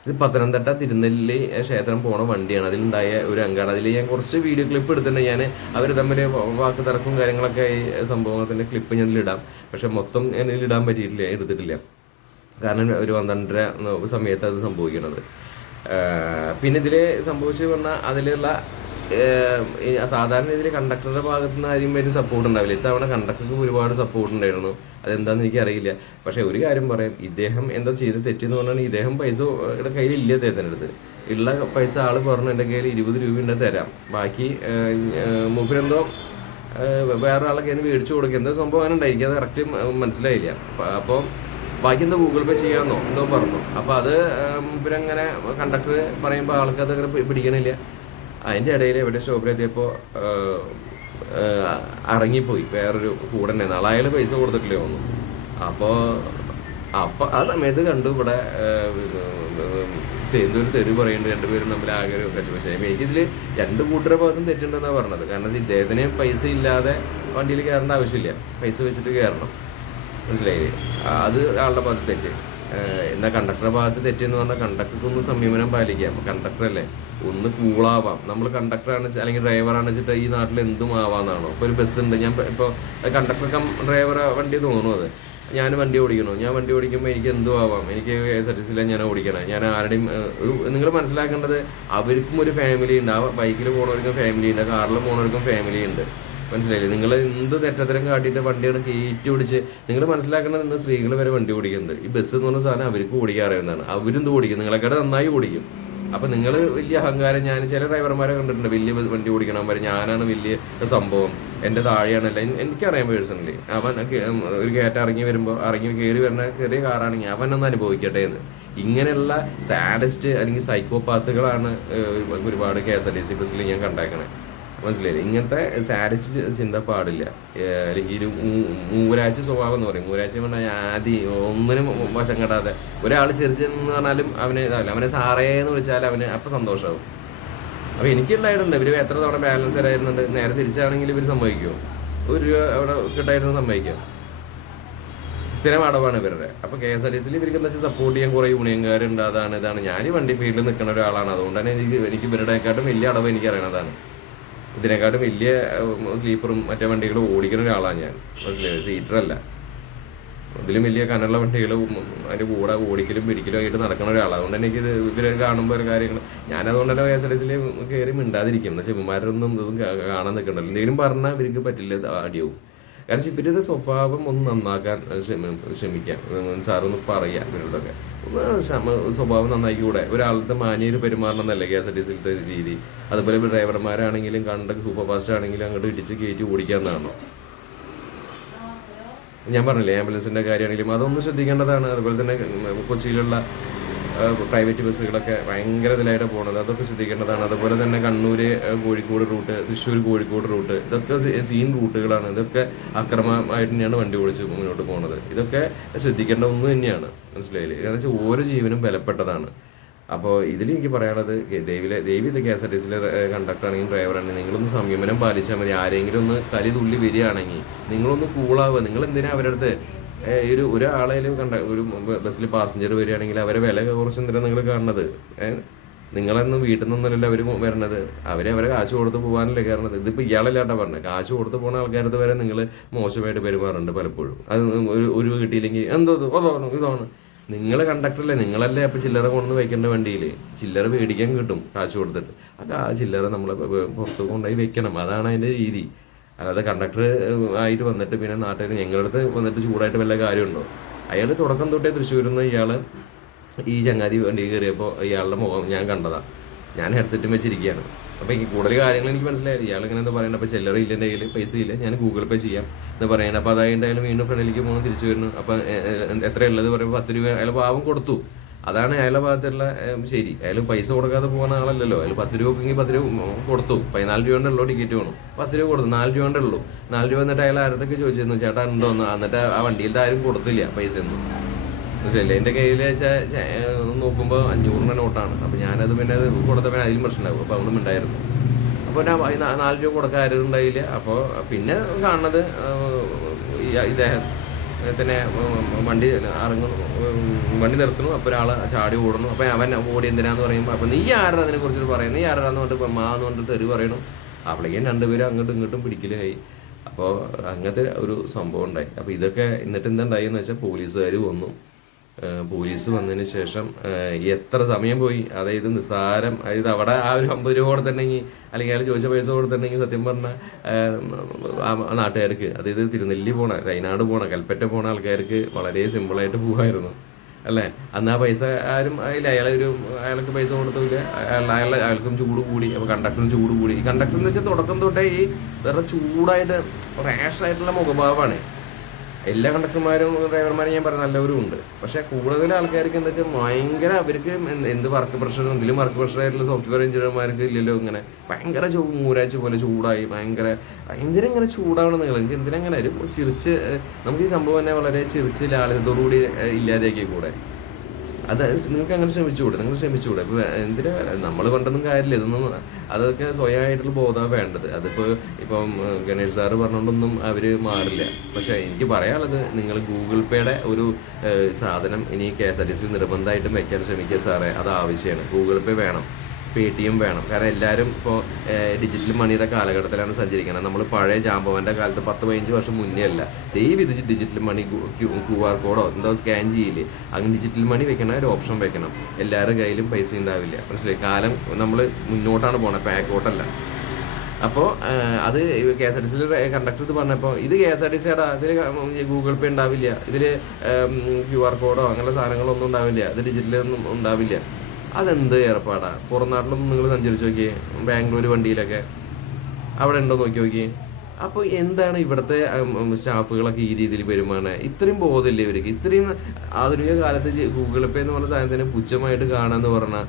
ഇത് പത്തനംതിട്ട തിരുനെല്ലി ക്ഷേത്രം പോണ വണ്ടിയാണ്. അതിലുണ്ടായ ഒരു അംഗമാണ് അതിൽ ഞാൻ കുറച്ച് വീഡിയോ ക്ലിപ്പ് എടുത്തിട്ടുണ്ട്. ഞാൻ അവർ തമ്മിൽ വാക്ക് തർക്കവും കാര്യങ്ങളൊക്കെ ഈ സംഭവത്തിന്റെ ക്ലിപ്പ് ഞാൻ ഇടാം. പക്ഷെ മൊത്തം ഞാൻ ഇടാൻ പറ്റിയിട്ടില്ല എടുത്തിട്ടില്ല. കാരണം ഒരു പന്ത്രണ്ടര സമയത്ത് അത് സംഭവിക്കണത്. പിന്നെ ഇതിൽ സംഭവിച്ചു പറഞ്ഞാൽ അതിലുള്ള സാധാരണ ഇതിൽ കണ്ടക്ടറുടെ ഭാഗത്ത് നിന്ന് ആരും വരും സപ്പോർട്ട് ഉണ്ടാവില്ല. ഇത്തവണ കണ്ടക്ടർക്ക് ഒരുപാട് സപ്പോർട്ട് ഉണ്ടായിരുന്നു. അതെന്താന്ന് എനിക്ക് അറിയില്ല പക്ഷെ ഒരു കാര്യം പറയാം. ഇദ്ദേഹം എന്താ ചെയ്ത് തെറ്റെന്ന് പറഞ്ഞാൽ ഇദ്ദേഹം പൈസ കയ്യിൽ ഇല്ല അദ്ദേഹത്തിന്റെ അടുത്ത്. ഉള്ള പൈസ ആൾ പറഞ്ഞു എന്റെ കയ്യിൽ ഇരുപത് രൂപ ഉണ്ട് തരാം. ബാക്കി മൂപ്പിനെന്തോ വേറെ ആളൊക്കെ എന്ന് മേടിച്ചു കൊടുക്കുക എന്തോ സംഭവം അങ്ങനെ ഉണ്ടായിരിക്കും. അത് കറക്റ്റ് മനസ്സിലായില്ല. അപ്പോൾ ബാക്കി എന്തോ ഗൂഗിൾ പേ ചെയ്യാമെന്നോ എന്തോ പറഞ്ഞു. അപ്പോൾ അത് ഇവരങ്ങനെ കണ്ടക്ടർ പറയുമ്പോൾ ആൾക്കത് അങ്ങനെ പിടിക്കണില്ല. അതിന്റെ ഇടയിൽ എവിടെ സ്റ്റോപ്പിലെത്തിയപ്പോൾ ഇറങ്ങിപ്പോയി വേറൊരു കൂടെ ഉണ്ടായിരുന്നു അയാൾ പൈസ കൊടുത്തിട്ടില്ലേ ഒന്നും അപ്പോൾ അപ്പൊ ആ സമയത്ത് കണ്ടു ഇവിടെ ഒരു തെരു പറയുന്നുണ്ട്. രണ്ടുപേരും തമ്മിൽ ആകെ ഒരു പക്ഷേ എനിക്കിതിൽ രണ്ട് കൂട്ടരുടെ ഭാഗത്തും തെറ്റുണ്ടെന്നാണ് പറഞ്ഞത്. കാരണം ഇദ്ദേഹത്തിന് പൈസ ഇല്ലാതെ വണ്ടിയിൽ കയറേണ്ട ആവശ്യമില്ല. പൈസ വെച്ചിട്ട് കയറണം. മനസ്സിലായില്ലേ? അത് ആളുടെ ഭാഗത്ത് തെറ്റ്. ഏഹ് കണ്ടക്ടറെ ഭാഗത്ത് തെറ്റെന്ന് പറഞ്ഞാൽ കണ്ടക്ടർക്ക് ഒന്ന് സംയമനം പാലിക്കാം. കണ്ടക്ടർ അല്ലേ ഒന്ന് കൂളാവാം. നമ്മൾ കണ്ടക്ടറാണ് അല്ലെങ്കിൽ ഡ്രൈവറാണ് വെച്ചിട്ട് ഈ നാട്ടിൽ എന്തും ആവാന്നാണോ? ഇപ്പോൾ ഒരു ബസ് ഉണ്ട്. ഞാൻ ഇപ്പോൾ കണ്ടക്ടർ കം ഡ്രൈവർ വണ്ടി തോന്നുന്നു അത്. ഞാൻ വണ്ടി ഓടിക്കണോ ഞാൻ വണ്ടി ഓടിക്കുമ്പോൾ എനിക്ക് എന്തും ആവാം. എനിക്ക് കെ ഞാൻ ഓടിക്കണം. ഞാൻ ആരുടെയും ഒരു നിങ്ങൾ മനസ്സിലാക്കേണ്ടത് അവർക്കും ഒരു ഫാമിലി ഉണ്ട്. ആ ബൈക്കിൽ പോണവർക്കും ഫാമിലി ഉണ്ട്. കാറിൽ പോണവർക്കും ഫാമിലി ഉണ്ട്. മനസ്സിലായില്ലേ? നിങ്ങൾ എന്ത് തെറ്റത്തരം കാട്ടിയിട്ട് വണ്ടിയാണ് കയറ്റി ഓടിച്ച് നിങ്ങൾ മനസ്സിലാക്കേണ്ടത് ഇന്ന് സ്ത്രീകൾ വരെ വണ്ടി ഓടിക്കുന്നത് ഈ ബസ് എന്ന് പറഞ്ഞ സാധനം അവർക്ക് ഓടിക്കാൻ അറിയുന്നതാണ്. അവരും ഓടിക്കും. നിങ്ങളെക്കാട് നന്നായി ഓടിക്കും. അപ്പം നിങ്ങൾ വലിയ അഹങ്കാരം ഞാൻ ചില ഡ്രൈവർമാരെ കണ്ടിട്ടുണ്ട് വലിയ വണ്ടി ഓടിക്കണം വരെ ഞാനാണ് വലിയ സംഭവം. എന്റെ താഴെയാണല്ല എനിക്കറിയാം പേഴ്സണലി. അവൻ ഒരു കയറ്റം ഇറങ്ങി വരുമ്പോൾ ഇറങ്ങി കയറി വരുന്ന ചെറിയ കാറാണെങ്കിൽ ഒന്ന് അനുഭവിക്കട്ടെ എന്ന്. ഇങ്ങനെയുള്ള സാഡസ്റ്റ് അല്ലെങ്കിൽ സൈക്കോപാത്തുകളാണ് ഒരുപാട് K S R T C ബസ്സിൽ ഞാൻ കണ്ടേക്കണേ. മനസ്സിലായില്ലേ? ഇങ്ങനത്തെ സാരസ് ചിന്ത പാടില്ല. അല്ലെങ്കിൽ ഒരു മൂരാഴ്ച സ്വഭാവം എന്ന് പറയും. മൂരാഴ്ച പറഞ്ഞാൽ ആദ്യം ഒന്നിനും വശം കെട്ടാതെ ഒരാൾ ചെറിച്ചെന്ന് പറഞ്ഞാലും അവന് ഇതാവില്ല അവനെ സാറേ എന്ന് വിളിച്ചാൽ അവന് അപ്പം സന്തോഷമാവും അപ്പോൾ എനിക്കുണ്ടായിട്ടുണ്ട് ഇവർ എത്ര തവണ ബാലൻസ് തരായിരുന്നുണ്ട് നേരെ തിരിച്ചാണെങ്കിൽ ഇവർ സമ്മതിക്കുമോ ഒരു രൂപ അവിടെ കിട്ടായിരുന്നു സമ്മതിക്കാം? സ്ഥിരം അടവാണ് ഇവരുടെ. അപ്പോൾ കെ എസ് ആർ ടി സിയിൽ ഇവർക്ക് എന്താ വെച്ചാൽ സപ്പോർട്ട് ചെയ്യാൻ കുറേ യൂണിയൻകാരുണ്ട്. അതാണ് ഇതാണ്. ഞാൻ വണ്ടി ഫീൽഡിൽ നിൽക്കുന്ന ഒരാളാണ്. അതുകൊണ്ട് തന്നെ എനിക്ക് എനിക്ക് ഇവരുടെക്കാട്ടും വലിയ അടവ് എനിക്ക് അറിയണതാണ് ഇതിനെക്കാട്ടും വലിയ സ്ലീപ്പറും മറ്റേ വണ്ടികളും ഓടിക്കുന്ന ഒരാളാണ് ഞാൻ. മനസ്സിലായത് സീറ്ററല്ല ഇതിലും വലിയ കനുള്ള വണ്ടികൾ അതിന്റെ കൂടെ ഓടിക്കലും പിടിക്കലും ആയിട്ട് നടക്കുന്ന ഒരാളാണ് അതുകൊണ്ട് തന്നെ എനിക്കിത് ഇവരെ കാണുമ്പോൾ കാര്യങ്ങൾ ഞാനതുകൊണ്ട് തന്നെ എസ് ആർ ടി കയറി മിണ്ടാതിരിക്കും എന്നാൽ ചിമ്മമാരൊന്നും ഇതും കാണാൻ നിൽക്കണ്ടല്ലോ എന്തെങ്കിലും പറഞ്ഞാൽ ഇവർക്ക് പറ്റില്ല അടിയാവും. കാരണം ഇവരുടെ സ്വഭാവം ഒന്ന് നന്നാക്കാൻ ശ്രമി ശ്രമിക്കാം സാറൊന്ന് പറയാം ഇവരോടൊക്കെ. സ്വഭാവം നന്നായിക്കൂടെ. ഒരാളുടെ മാന്യൊരു പെരുമാറണം എന്നല്ല കെ എസ് ആർ ടി സിയിലത്തെ രീതി. അതുപോലെ ഡ്രൈവർമാരാണെങ്കിലും കണ്ട സൂപ്പർ ഫാസ്റ്റ് ആണെങ്കിലും അങ്ങോട്ട് ഇടിച്ച് കയറ്റി ഓടിക്കാമെന്നാണോ ഞാൻ പറഞ്ഞില്ലേ ആംബുലൻസിന്റെ കാര്യമാണെങ്കിലും അതൊന്നും ശ്രദ്ധിക്കേണ്ടതാണ്. അതുപോലെ തന്നെ കൊച്ചിയിലുള്ള പ്രൈവറ്റ് ബസ്സുകളൊക്കെ ഭയങ്കര ഇതിലായിട്ട് പോകുന്നത് അതൊക്കെ ശ്രദ്ധിക്കേണ്ടതാണ്. അതുപോലെ തന്നെ കണ്ണൂർ കോഴിക്കോട് റൂട്ട് തൃശ്ശൂർ കോഴിക്കോട് റൂട്ട് ഇതൊക്കെ സീൻ റൂട്ടുകളാണ്. ഇതൊക്കെ അക്രമമായിട്ട് തന്നെയാണ് വണ്ടി ഓടിച്ച് മുന്നോട്ട് പോകുന്നത് ഇതൊക്കെ ശ്രദ്ധിക്കേണ്ട ഒന്ന് തന്നെയാണ്. മനസ്സിലായില്ലേ? കാരണം വെച്ചാൽ ഓരോ ജീവനും വിലപ്പെട്ടതാണ് അപ്പോൾ ഇതിൽ എനിക്ക് പറയാനുള്ളത് ദൈവിലെ ദേവി ഇത് കെ എസ് ആർ ടി സിയിലെ ഡ്രൈവർ ആണെങ്കിൽ നിങ്ങളൊന്ന് സംയമനം പാലിച്ചാൽ മതി. ആരെങ്കിലും ഒന്ന് കലി തുള്ളി വരികയാണെങ്കിൽ നിങ്ങളൊന്ന് കൂളാവുക. നിങ്ങൾ എന്തിനാ അവരുടെ അടുത്ത് ഒരു ഒരാളേലും കണ്ട ഒരു ബസ്സിൽ പാസഞ്ചർ വരികയാണെങ്കിൽ അവരെ വില കുറച്ച് എന്തിനാണ് നിങ്ങൾ കാണുന്നത്? നിങ്ങളെന്നും വീട്ടിൽ നിന്നല്ലല്ലോ അവർ വരണത്. അവരെ അവരെ കാശ് കൊടുത്ത് പോകാനല്ലേ കയറണത് ഇതിപ്പോൾ ഇയാളല്ലാട്ടാ പറഞ്ഞത് കാശ് കൊടുത്ത് പോകുന്ന ആൾക്കാരത്ത് വരെ നിങ്ങൾ മോശമായിട്ട് പെരുമാറുന്നുണ്ട് പലപ്പോഴും. അത് ഒരു ഒരു കിട്ടിയില്ലെങ്കിൽ എന്തോ അതാണ് ഇതാണ് നിങ്ങൾ കണ്ടക്ടറല്ലേ? നിങ്ങളല്ലേ അപ്പൊ ചില്ലറ കൊണ്ടുവന്ന് വെക്കേണ്ട വണ്ടിയിൽ ചില്ലറ മേടിക്കാൻ കിട്ടും കാശ് കൊടുത്തിട്ട്. ആ ചില്ലറ നമ്മൾ പുറത്ത് കൊണ്ടുപോയി വെക്കണം. അതാണ് അതിന്റെ രീതി. അല്ലാതെ കണ്ടക്ടർ ആയിട്ട് വന്നിട്ട് പിന്നെ നാട്ടിൽ ഞങ്ങളുടെ അടുത്ത് വന്നിട്ട് ചൂടായിട്ട് വല്ല കാര്യമുണ്ടോ? അയാൾ തുടക്കം തൊട്ടേ തൃശ്ശൂരിൽ നിന്ന് ഇയാൾ ഈ ചങ്ങാതി വണ്ടി കയറിയപ്പോൾ ഇയാളുടെ മുഖം ഞാൻ കണ്ടതാണ് ഞാൻ ഹെഡ്സെറ്റും വെച്ചിരിക്കുകയാണ് അപ്പോൾ ഈ കൂടുതൽ കാര്യങ്ങൾ എനിക്ക് മനസ്സിലായി ഇയാൾ ഇങ്ങനെ എന്താ പറയുന്നത് അപ്പോൾ ചില്ലറ ഇല്ല കയ്യിൽ പൈസ ഇല്ല. ഞാൻ ഗൂഗിൾ പേ ചെയ്യാം. എന്ന് പറയുന്നത് അപ്പോൾ അതായത് വീണ്ടും ഫ്രണ്ടിലേക്ക് പോകുന്നു തിരിച്ചു വരുന്നു. അപ്പോൾ എത്ര ഉള്ളത് പറയുമ്പോൾ പത്ത് രൂപ. അയാൾ പാവം കൊടുത്തു. അതാണ് അയാളുടെ ഭാഗത്തുള്ള ശരി. അയാൾ പൈസ കൊടുക്കാതെ പോകുന്ന ആളല്ലല്ലോ. അയാൾ പത്ത് രൂപക്കെങ്കിൽ പത്ത് രൂപ കൊടുത്തു. പതിനാല് രൂപ ഉള്ളൂ ടിക്കറ്റ് വേണം. പത്ത് രൂപ കൊടുത്തു. നാല് രൂപ ഉള്ളൂ. നാല് രൂപ എന്നിട്ട് അയാൾ ആരത്തൊക്കെ ചോദിച്ചിരുന്നു ചേട്ടാ ഉണ്ടോ? എന്ന്. എന്നിട്ട് ആ വണ്ടിയിലത്തെ ആരും കൊടുത്തില്ല പൈസ ഒന്നും. മനസ്സിലായില്ലേ? എന്റെ കയ്യിൽ നോക്കുമ്പോൾ അഞ്ഞൂറിന്റെ നോട്ടാണ്. അപ്പോൾ ഞാനത് പിന്നെ അത് കൊടുത്തപ്പോൾ അതിലും പ്രശ്നമാകും അപ്പോൾ അതൊന്നും ഉണ്ടായിരുന്നു അപ്പോൾ ഞാൻ നാല് രൂപ കൊടുക്കാൻ ആരും ഉണ്ടായില്ല. അപ്പോൾ പിന്നെ കാണുന്നത് ഇദ്ദേഹം തന്നെ വണ്ടി ഇറങ്ങുന്നു വണ്ടി നിർത്തുന്നു അപ്പോൾ ഒരാൾ ചാടി ഓടുന്നു. അപ്പോൾ അവൻ ഓടി എന്തിനാന്ന് പറയുമ്പോൾ അപ്പോൾ നീ ആരുടെ അതിനെ കുറിച്ചിട്ട് പറയുന്നു? നീ ആരാന്ന് പറഞ്ഞിട്ട് മാ എന്ന് പറഞ്ഞിട്ട് തെറി പറയണം. അപ്പോഴേക്കും രണ്ടുപേരും അങ്ങോട്ടും ഇങ്ങോട്ടും പിടിക്കലായി. അപ്പോൾ അങ്ങനത്തെ ഒരു സംഭവം ഉണ്ടായി. അപ്പോൾ ഇതൊക്കെ എന്നിട്ട് എന്തുണ്ടായി എന്ന് വെച്ചാൽ പോലീസുകാർ വന്നു. പോലീസ് വന്നതിന് ശേഷം എത്ര സമയം പോയി? അതായത് നിസ്സാരം അതായത് അവിടെ ആ ഒരു അമ്പത് രൂപ കൊടുത്തിട്ടുണ്ടെങ്കിൽ അല്ലെങ്കിൽ അയാൾ ചോദിച്ച പൈസ കൊടുത്തിട്ടുണ്ടെങ്കിൽ സത്യം പറഞ്ഞാൽ ആ നാട്ടുകാർക്ക് അതായത് തിരുനെല്ലി പോണ വയനാട് പോണ കൽപ്പറ്റ പോണ ആൾക്കാർക്ക് വളരെ സിമ്പിളായിട്ട് പോകായിരുന്നു അല്ലേ? അന്ന് ആ പൈസ ആരും ഇല്ല അയാളെ ഒരു അയാൾക്ക് പൈസ കൊടുത്തില്ല. അയാൾ അയാൾക്കും ചൂട് കൂടി അപ്പോൾ കണ്ടക്ടറും ചൂട് കൂടി. ഈ കണ്ടക്ടർ എന്ന് വെച്ചാൽ തുടക്കം തൊട്ടേ ഈ വേറെ ചൂടായിട്ട് റാഷായിട്ടുള്ള മുഖഭാവമാണ്. എല്ലാ കണ്ടക്ടർമാരും ഡ്രൈവർമാരും ഞാൻ പറഞ്ഞ നല്ലവരും ഉണ്ട്. പക്ഷേ കൂടുതൽ ആൾക്കാർക്ക് എന്താ വെച്ചാൽ ഭയങ്കര അവർക്ക് എന്ത് വർക്ക് പ്രഷർ എന്തെങ്കിലും വർക്ക് പ്രഷർ ആയിട്ടുള്ള സോഫ്റ്റ്വെയർ എഞ്ചിനീയർമാർക്ക് ഇല്ലല്ലോ ഇങ്ങനെ ഭയങ്കര മൂരാഴ്ച പോലെ ചൂടായി ഭയങ്കര എന്തിനും ഇങ്ങനെ ചൂടാവണം നിങ്ങൾ എനിക്ക് എന്തിനാ അങ്ങനെ ഒരു ചിരിച്ച് നമുക്ക് ഈ സംഭവം തന്നെ വളരെ ചിരിച്ച് ലാളിതത്തോടുകൂടി ഇല്ലാതെയാക്കി കൂടെ അത് നിങ്ങൾക്ക് അങ്ങനെ ശ്രമിച്ചുകൂടെ? നിങ്ങൾ ശ്രമിച്ചുകൂടെ? ഇപ്പൊ എന്തിനാ? നമ്മൾ കൊണ്ടൊന്നും കാര്യമില്ല. ഇതൊന്നും അതൊക്കെ സ്വയമായിട്ടുള്ള ബോധമാണ് വേണ്ടത്. അതിപ്പോ ഇപ്പം ഗണേഷ് സാറ് പറഞ്ഞുകൊണ്ടൊന്നും അവർ മാറില്ല. പക്ഷേ എനിക്ക് പറയാനുള്ളത് നിങ്ങൾ ഗൂഗിൾ പേയുടെ ഒരു സാധനം ഇനി K S R T C നിർബന്ധമായിട്ടും വെക്കാൻ ശ്രമിക്കുക സാറേ. അത് ആവശ്യമാണ്. ഗൂഗിൾ പേ വേണം. പേ ടി എം വേണം. കാരണം എല്ലാവരും ഇപ്പോൾ ഡിജിറ്റൽ മണിയുടെ കാലഘട്ടത്തിലാണ് സഞ്ചരിക്കുന്നത് നമ്മൾ പഴയ ജാമ്പവന്റെ കാലത്ത് പത്ത് പതിനഞ്ച് വർഷം മുന്നേ അല്ല. ദൈവം ഇത് ഡിജിറ്റൽ മണി ക്യു ആർ കോഡോ എന്തോ സ്കാൻ ചെയ്യില്ലേ അങ്ങനെ ഡിജിറ്റൽ മണി വെക്കണ ഒരു ഓപ്ഷൻ വെക്കണം. എല്ലാവരുടെ കയ്യിലും പൈസ ഉണ്ടാവില്ല. മനസ്സിലായി? കാലം നമ്മൾ മുന്നോട്ടാണ് പോണത് പാക്കോട്ടല്ല അപ്പോൾ അത് കെ എസ് ആർ ടി സിയിൽ കണ്ടക്ടർ ഇത് പറഞ്ഞപ്പോൾ ഇത് കെ എസ് ആർ ടി സിയുടെ ഇതിൽ ഗൂഗിൾ പേ ഉണ്ടാവില്ല. ഇതിൽ ക്യു ആർ കോഡോ അങ്ങനെയുള്ള സാധനങ്ങളൊന്നും ഉണ്ടാവില്ല. ഇത് ഡിജിറ്റലൊന്നും ഉണ്ടാവില്ല. അതെന്ത് ഏർപ്പാടാണ് പുറം നാട്ടിലൊന്നും നിങ്ങൾ സഞ്ചരിച്ച് നോക്കിയേ? ബാംഗ്ലൂർ വണ്ടിയിലൊക്കെ. അവിടെ ഉണ്ടോ നോക്കി നോക്കിയേ അപ്പോൾ എന്താണ് ഇവിടുത്തെ സ്റ്റാഫുകളൊക്കെ ഈ രീതിയിൽ പെരുമാറണേ? ഇത്രയും ബോധമില്ലേ ഇവർക്ക്? ഇത്രയും ആധുനിക കാലത്ത് ഗൂഗിൾ പേ എന്ന് പറഞ്ഞ സാധനത്തിനെ പുച്ഛമായിട്ട് കാണാന്ന് പറഞ്ഞാൽ